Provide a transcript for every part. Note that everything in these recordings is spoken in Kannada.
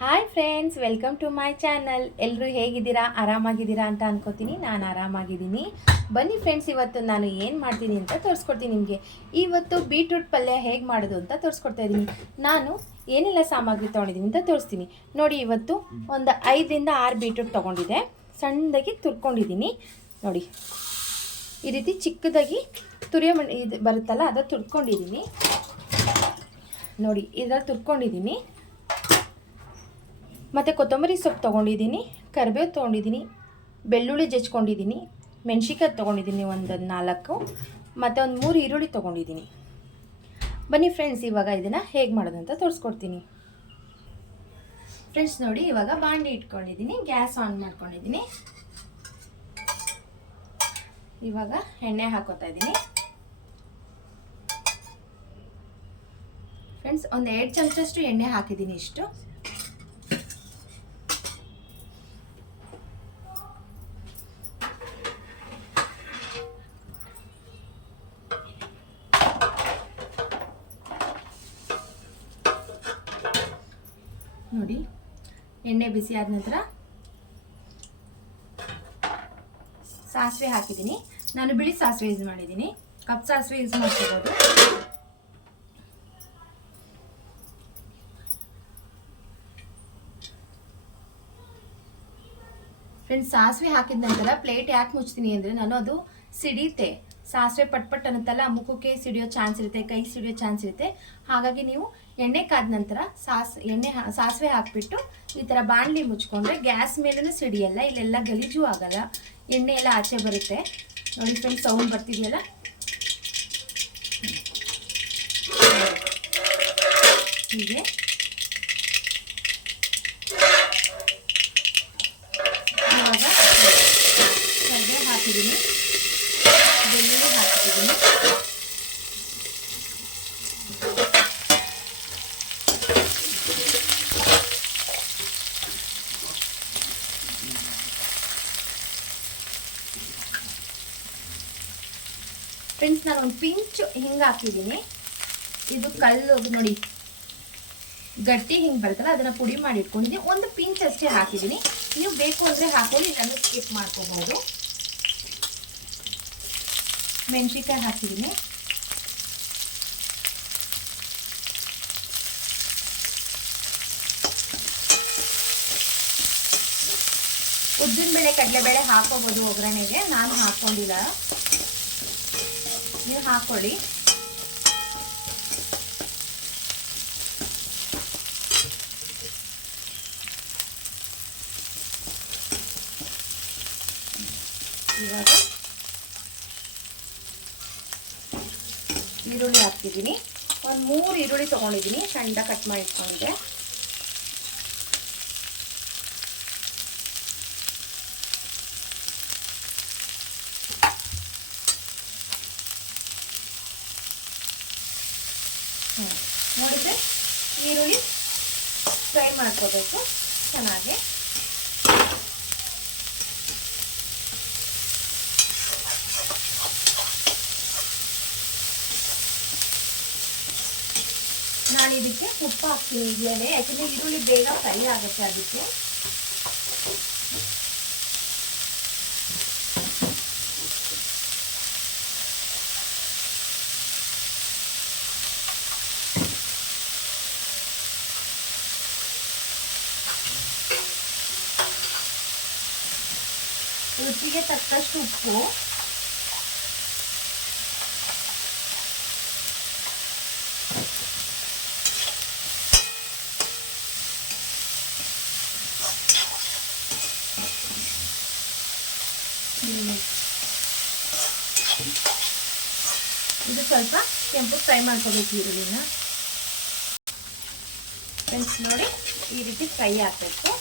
Hi friends welcome to my channel ಎಲ್ಲರೂ ಹೇಗಿದ್ದೀರಾ? ಆರಾಮಾಗಿದ್ದೀರಾ ಅಂತ ಅನ್ಕೋತೀನಿ. ನಾನು ಆರಾಮಾಗಿದ್ದೀನಿ. ಬನ್ನಿ ಫ್ರೆಂಡ್ಸ್ ಇವತ್ತು ನಾನು ಏನು ಮಾಡ್ತೀನಿ ಅಂತ ತೋರಿಸ್ಕೊಡ್ತೀನಿ ನಿಮಗೆ. ಇವತ್ತು ಬೀಟ್ರೂಟ್ ಪಲ್ಯ ಹೇಗೆ ಮಾಡೋದು ಅಂತ ತೋರಿಸ್ಕೊಡ್ತಾ ಇದ್ದೀನಿ ನಾನು ಏನೆಲ್ಲ ಸಾಮಗ್ರಿ ತೊಗೊಂಡಿದ್ದೀನಿ ಅಂತ ತೋರಿಸ್ತೀನಿ. ನೋಡಿ, ಇವತ್ತು ಒಂದು ಐದರಿಂದ ಆರು ಬೀಟ್ರೂಟ್ ತೊಗೊಂಡಿದ್ದೆ. ಸಣ್ಣದಾಗಿ ತುರ್ಕೊಂಡಿದ್ದೀನಿ. ನೋಡಿ, ಈ ರೀತಿ ಚಿಕ್ಕದಾಗಿ ತುರಿಯ ಇದು ಬರುತ್ತಲ್ಲ, ಅದು ತುರ್ಕೊಂಡಿದ್ದೀನಿ. ನೋಡಿ, ಇದ್ರಲ್ಲಿ ತುರ್ಕೊಂಡಿದ್ದೀನಿ. ಮತ್ತು ಕೊತ್ತಂಬರಿ ಸೊಪ್ಪು ತೊಗೊಂಡಿದ್ದೀನಿ, ಕರಿಬೇವು ತೊಗೊಂಡಿದ್ದೀನಿ, ಬೆಳ್ಳುಳ್ಳಿ ಜಜ್ಕೊಂಡಿದ್ದೀನಿ ಮೆಣ್ಸಿಕಾಯಿ ತೊಗೊಂಡಿದ್ದೀನಿ ಒಂದು ನಾಲ್ಕು, ಮತ್ತು ಒಂದು ಮೂರು ಈರುಳ್ಳಿ ತೊಗೊಂಡಿದ್ದೀನಿ. ಬನ್ನಿ ಫ್ರೆಂಡ್ಸ್ ಇವಾಗ ಇದನ್ನು ಹೇಗೆ ಮಾಡೋದು ಅಂತ ತೋರಿಸ್ಕೊಡ್ತೀನಿ. ಫ್ರೆಂಡ್ಸ್ ನೋಡಿ, ಇವಾಗ ಬಾಂಡಿ ಇಟ್ಕೊಂಡಿದ್ದೀನಿ, ಗ್ಯಾಸ್ ಆನ್ ಮಾಡ್ಕೊಂಡಿದ್ದೀನಿ. ಇವಾಗ ಎಣ್ಣೆ ಹಾಕೋತಾ ಇದ್ದೀನಿ. ಫ್ರೆಂಡ್ಸ್ ಒಂದು ಎರಡು ಚಮಚಷ್ಟು ಎಣ್ಣೆ ಹಾಕಿದ್ದೀನಿ ಇಷ್ಟು. ನೋಡಿ. ಎಣ್ಣೆ ಬಿಸಿ ಆದ ನಂತರ ಸಾಸಿವೆ ಹಾಕಿದ್ದೀನಿ. ನಾನು ಬಿಳಿ ಸಾಸಿವೆ ಯೂಸ್ ಮಾಡಿದ್ದೀನಿ. ಕಪ್ ಸಾಸಿವೆ ಯೂಸ್ ಮಾಡ್ಕೋಬೋದು. ಫ್ರೆಂಡ್ಸ್ ಸಾಸಿವೆ ಹಾಕಿದ ನಂತರ ಪ್ಲೇಟ್ ಯಾಕೆ ಮುಚ್ತೀನಿ ಅಂದರೆ ನಾನು ಅದು ಸಿಡಿಯುತ್ತೆ. ಸಾಸಿವೆ ಪಟ್ಪಟ್ ಪಟ್ ಅನ್ನುತ್ತಲ್ಲ, ಮುಖಕ್ಕೆ ಸಿಡಿಯೋ ಚಾನ್ಸ್ ಇರುತ್ತೆ, ಕೈ ಸಿಡಿಯೋ ಚಾನ್ಸ್ ಇರುತ್ತೆ. ಹಾಗಾಗಿ ನೀವು ಎಣ್ಣೆ ಕಾದ ನಂತರ ಸಾಸ್, ಎಣ್ಣೆ ಸಾಸಿವೆ ಹಾಕಿಬಿಟ್ಟು ಈ ಥರ ಬಾಣಲಿ ಮುಚ್ಕೊಂಡ್ರೆ ಗ್ಯಾಸ್ ಮೇಲೂ ಸಿಡಿಯಲ್ಲ, ಇಲ್ಲೆಲ್ಲ ಗಲೀಜು ಆಗಲ್ಲ. ಎಣ್ಣೆ ಎಲ್ಲ ಆಚೆ ಬರುತ್ತೆ. ನೋಡಿ ಫ್ರೆಂಡ್ಸ್ ಸೌಂಡ್ ಬರ್ತಿದೆಯಲ್ಲ? ಹೀಗೆ. ಇವಾಗ ಹಾಕಿದ್ದೀನಿ ಬೆಳ್ಳುಳ್ಳಿ ಹಾಕಿದ್ದೀನಿ ಫ್ರೆಂಡ್ಸ್ ನಾನು ಒಂದು ಪಿಂಚು ಹಿಂಗೆ ಹಾಕಿದ್ದೀನಿ. ಇದು ಕಲ್ಲು ನೋಡಿ. ಗಟ್ಟಿ ಹಿಂಗೆ ಬರುತ್ತಲ್ಲ, ಅದನ್ನು ಪುಡಿ ಮಾಡಿ ಇಟ್ಕೊಂಡಿದ್ದೀನಿ. ಒಂದು ಪಿಂಚ್ ಅಷ್ಟೇ ಹಾಕಿದ್ದೀನಿ. ನೀವು ಬೇಕು ಅಂದರೆ ಹಾಕೊಳ್ಳಿ ಇದನ್ನು ಸ್ಕಿಪ್ ಮಾಡ್ಕೋಬಹುದು. ಮೆಣಸಿನ್ಕಾಯಿ ಹಾಕಿದ್ದೀನಿ. ಕಡಲೆ ಕಡಲೆಬೇಳೆ ಹಾಕೋಬೋದು ಒಗ್ಗರಣೆಗೆ. ನಾನು ಹಾಕ್ಕೊಂಡಿಲ್ಲ ನೀವು ಹಾಕ್ಕೊಳ್ಳಿ ಇವಾಗ ಈರುಳ್ಳಿ ಹಾಕ್ತಿದ್ದೀನಿ. ಒಂದು ಮೂರು ಈರುಳ್ಳಿ ತೊಗೊಂಡಿದ್ದೀನಿ ಸಣ್ಣ ಕಟ್ ಮಾಡಿ ಇಟ್ಕೊಂಡಿದ್ದೆ ಹ್ಮ್. ನೋಡಿದ್ರೆ ಈರುಳ್ಳಿ ಫ್ರೈ ಮಾಡ್ಕೋಬೇಕು ಚೆನ್ನಾಗಿ. ನಾನು ಇದಕ್ಕೆ ಉಪ್ಪು ಹಾಕ್ತೀನಿ ಇದೆಯಲ್ಲೇ ಯಾಕೆಂದರೆ ಈರುಳ್ಳಿ ಬೇಗ ಫ್ರೈ ಆಗುತ್ತೆ ಅದಕ್ಕೆ. ರುಚಿಗೆ ತಕ್ಕಷ್ಟು ಉಪ್ಪು ಇದು ಸ್ವಲ್ಪ ಕೆಂಪು ಫ್ರೈ ಮಾಡ್ಕೋಬೇಕು ಈರುಳ್ಳಿನ ಫ್ರೆಂಡ್ಸ್ ನೋಡಿ ಈ ರೀತಿ ಫ್ರೈ ಆಗಬೇಕು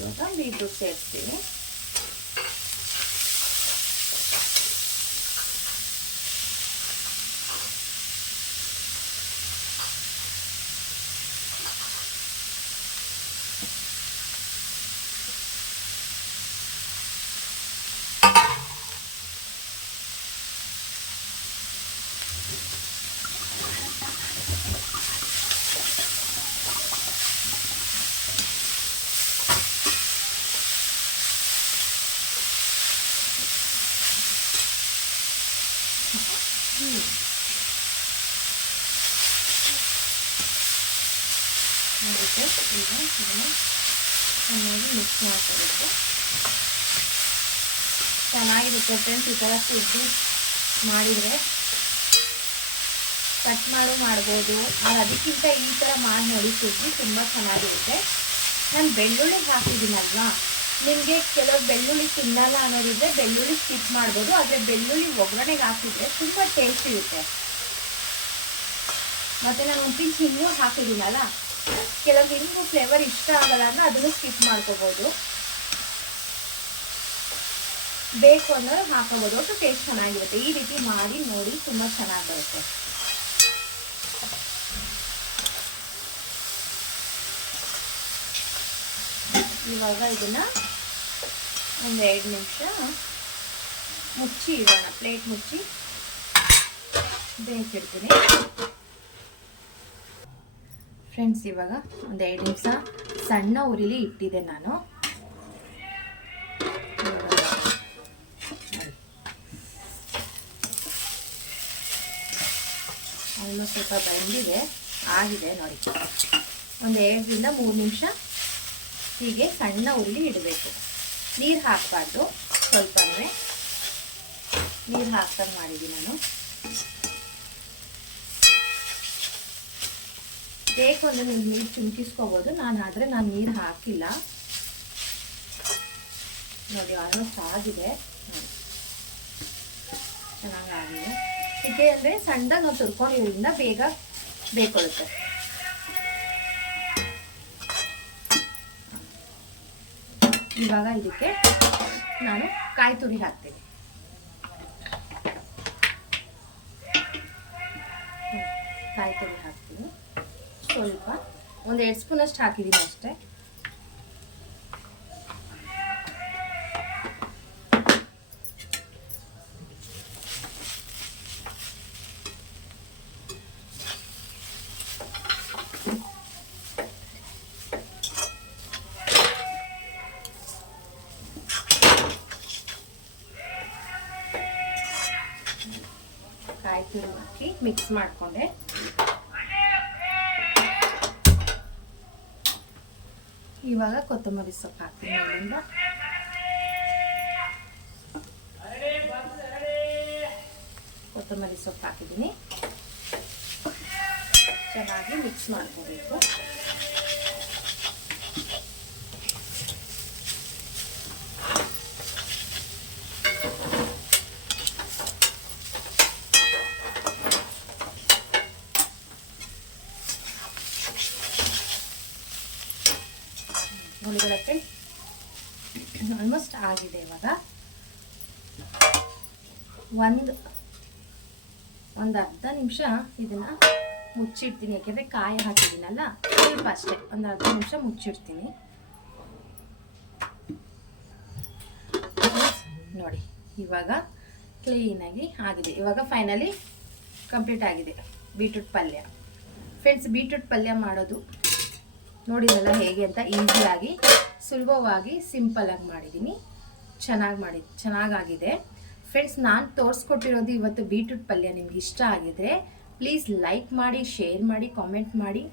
の管理にとてってね。ಅದಕ್ಕೆ ಈಗ ಇದನ್ನು ಚೆನ್ನಾಗಿ ಮಿಕ್ಸ್ ಚೆನ್ನಾಗಿರುತ್ತೆ ಫ್ರೆಂಡ್ಸ್ ಈ ಥರ ಸುದ್ದಿ ಮಾಡಿದರೆ ಕಟ್ ಮಾಡು ಮಾಡ್ಬೋದು ಆದ್ರೆ ಅದಕ್ಕಿಂತ ಈ ಥರ ಮಾಡಿ ನೋಡಿ ಸುದ್ದಿ ತುಂಬ ಚೆನ್ನಾಗಿರುತ್ತೆ ನಾನು ಬೆಳ್ಳುಳ್ಳಿ ಹಾಕಿದ್ದೀನಲ್ವಾ ನಿಮಗೆ ಕೆಲವು ಬೆಳ್ಳುಳ್ಳಿ ತಿನ್ನಲ್ಲ ಅನ್ನೋದಿದ್ರೆ ಬೆಳ್ಳುಳ್ಳಿ ಸ್ಕಿಪ್ ಮಾಡ್ಬೋದು. ಆದರೆ ಬೆಳ್ಳುಳ್ಳಿ ಒಗ್ಗರಣೆಗೆ ಹಾಕಿದ್ರೆ ತುಂಬ ಟೇಸ್ಟ್ ಇರುತ್ತೆ. ಮತ್ತು ನಾನು ಉಪ್ಪಿನ ಹಿಂಗೂ ಹಾಕಿದ್ದೀನಲ್ಲ? ಕೆಲವು ಹಿಂಗು ಫ್ಲೇವರ್ ಇಷ್ಟ ಆಗಲ್ಲ ಅಂದರೆ ಅದನ್ನು ಸ್ಕಿಪ್ ಮಾಡ್ಕೋಬೋದು. ಬೇಕು ಅನ್ನೋರು ಹಾಕೋಬೋದು. ಒಟ್ಟು ಟೇಸ್ಟ್ ಚೆನ್ನಾಗಿರುತ್ತೆ. ಈ ರೀತಿ ಮಾಡಿ, ನೋಡಿ ತುಂಬ ಚೆನ್ನಾಗಿ ಬರುತ್ತೆ. ಇವಾಗ ಇದನ್ನ ಒಂದು ಎರಡು ನಿಮಿಷ. ಮುಚ್ಚಿ, ಇಡೋಣ ಪ್ಲೇಟ್ ಮುಚ್ಚಿ. ಬೇಯಿಸಿಡ್ತೀನಿ ಫ್ರೆಂಡ್ಸ್ ಇವಾಗ ಒಂದು ಎರಡು ನಿಮಿಷ. ಸಣ್ಣ ಉರಿಲಿ ಇಟ್ಟಿದ್ದೆ ನಾನು. ಆಲ್ಮೋಸ್ಟ್ ಸ್ವಲ್ಪ ಬಂದಿದೆ, ಆಗಿದೆ ನೋಡಿ. ಒಂದು ಎರಡರಿಂದ ಮೂರು ನಿಮಿಷ ಹೀಗೆ ಸಣ್ಣ ಉರುಳಿ ಇಡಬೇಕು. ನೀರು ಹಾಕಬಾರ್ದು. ಸ್ವಲ್ಪನೇ. ನೀರು ಹಾಕ್ದಂಗೆ ಮಾಡಿದ್ದೀನಿ ನಾನು. ಬೇಕು ಅಂದರೆ ನೀವು ನೀರು ಚುಮ್ಕಿಸ್ಕೋಬೋದು. ನಾನು ಆದರೆ ನಾನು ನೀರು ಹಾಕಿಲ್ಲ. ನೋಡಿ ಆಲ್ಮೋಸ್ಟ್ ಆಗಿದೆ. ಚೆನ್ನಾಗಿ ಆಗಿದೆ ಹೀಗೆ ಅಂದರೆ ಸಣ್ಣದಾಗಿ ನಾವು ತುರ್ಕೊಂಡಿರೋದ್ರಿಂದ ಬೇಗ ಬೇಕೊಳ್ಳುತ್ತೆ ಇವಾಗ ಇದಕ್ಕೆ ನಾನು ಕಾಯಿ ತುರಿ ಹಾಕ್ತೀನಿ. ಕಾಯಿ ತುರಿ ಹಾಕ್ತೀನಿ. ಸ್ವಲ್ಪ ಒಂದು ಎರಡು ಸ್ಪೂನ್ ಅಷ್ಟು ಹಾಕಿದ್ದೀನಿ ಅಷ್ಟೇ. ಕಾಯಿ ಹಾಕಿ ಮಿಕ್ಸ್ ಮಾಡಿಕೊಂಡೆ. ಇವಾಗ ಕೊತ್ತಂಬರಿ ಸೊಪ್ಪು ಹಾಕ್ತೀನಿ ಅಲ್ಲಿಂದ. ಕೊತ್ತಂಬರಿ ಸೊಪ್ಪು ಹಾಕಿದ್ದೀನಿ. ಚೆನ್ನಾಗಿ ಮಿಕ್ಸ್ ಮಾಡ್ಕೋಬೇಕು ಉಳಿಗಳಕ್ಕೆ ಆಲ್ಮೋಸ್ಟ್ ಆಗಿದೆ ಇವಾಗ. ಒಂದು ಒಂದು ಅರ್ಧ ನಿಮಿಷ ಇದನ್ನ ಮುಚ್ಚಿಡ್ತೀನಿ, ಯಾಕೆಂದರೆ ಕಾಯಿ ಹಾಕಿದ್ದೀನಲ್ಲ, ಸ್ವಲ್ಪ ಅಷ್ಟೇ. ಒಂದು ಅರ್ಧ ನಿಮಿಷ ಮುಚ್ಚಿಡ್ತೀನಿ. ನೋಡಿ, ಇವಾಗ ಕ್ಲೀನಾಗಿ ಆಗಿದೆ. ಇವಾಗ ಫೈನಲಿ ಕಂಪ್ಲೀಟ್ ಆಗಿದೆ ಬೀಟ್ರೂಟ್ ಪಲ್ಯ. ಫ್ರೆಂಡ್ಸ್ ಬೀಟ್ರೂಟ್ ಪಲ್ಯ ಮಾಡೋದು ನೋಡಿದಲ್ಲ ಹೇಗೆ ಅಂತ ಈಸಿಯಾಗಿ ಸುಲಭವಾಗಿ ಸಿಂಪಲಾಗಿ ಮಾಡಿದ್ದೀನಿ. ಚೆನ್ನಾಗಿ ಮಾಡಿ, ಚೆನ್ನಾಗಾಗಿದೆ. ಫ್ರೆಂಡ್ಸ್ ನಾನು ತೋರಿಸ್ಕೊಟ್ಟಿರೋದು ಇವತ್ತು ಬೀಟ್ರೂಟ್ ಪಲ್ಯ ನಿಮ್ಗೆ ಇಷ್ಟ ಆಗಿದ್ರೆ ಪ್ಲೀಸ್ ಲೈಕ್ ಮಾಡಿ, ಶೇರ್ ಮಾಡಿ, ಕಾಮೆಂಟ್ ಮಾಡಿ.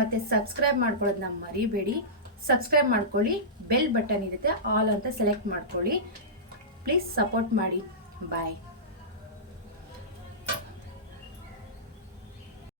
ಮತ್ತು ಸಬ್ಸ್ಕ್ರೈಬ್ ಮಾಡ್ಕೊಳ್ಳೋದನ್ನ ಮರಿಬೇಡಿ. ಸಬ್ಸ್ಕ್ರೈಬ್ ಮಾಡ್ಕೊಳ್ಳಿ, ಬೆಲ್ ಬಟನ್ ಇರುತ್ತೆ, ಆಲ್ ಅಂತ ಸೆಲೆಕ್ಟ್ ಮಾಡ್ಕೊಳ್ಳಿ. ಪ್ಲೀಸ್ ಸಪೋರ್ಟ್ ಮಾಡಿ. ಬಾಯ್.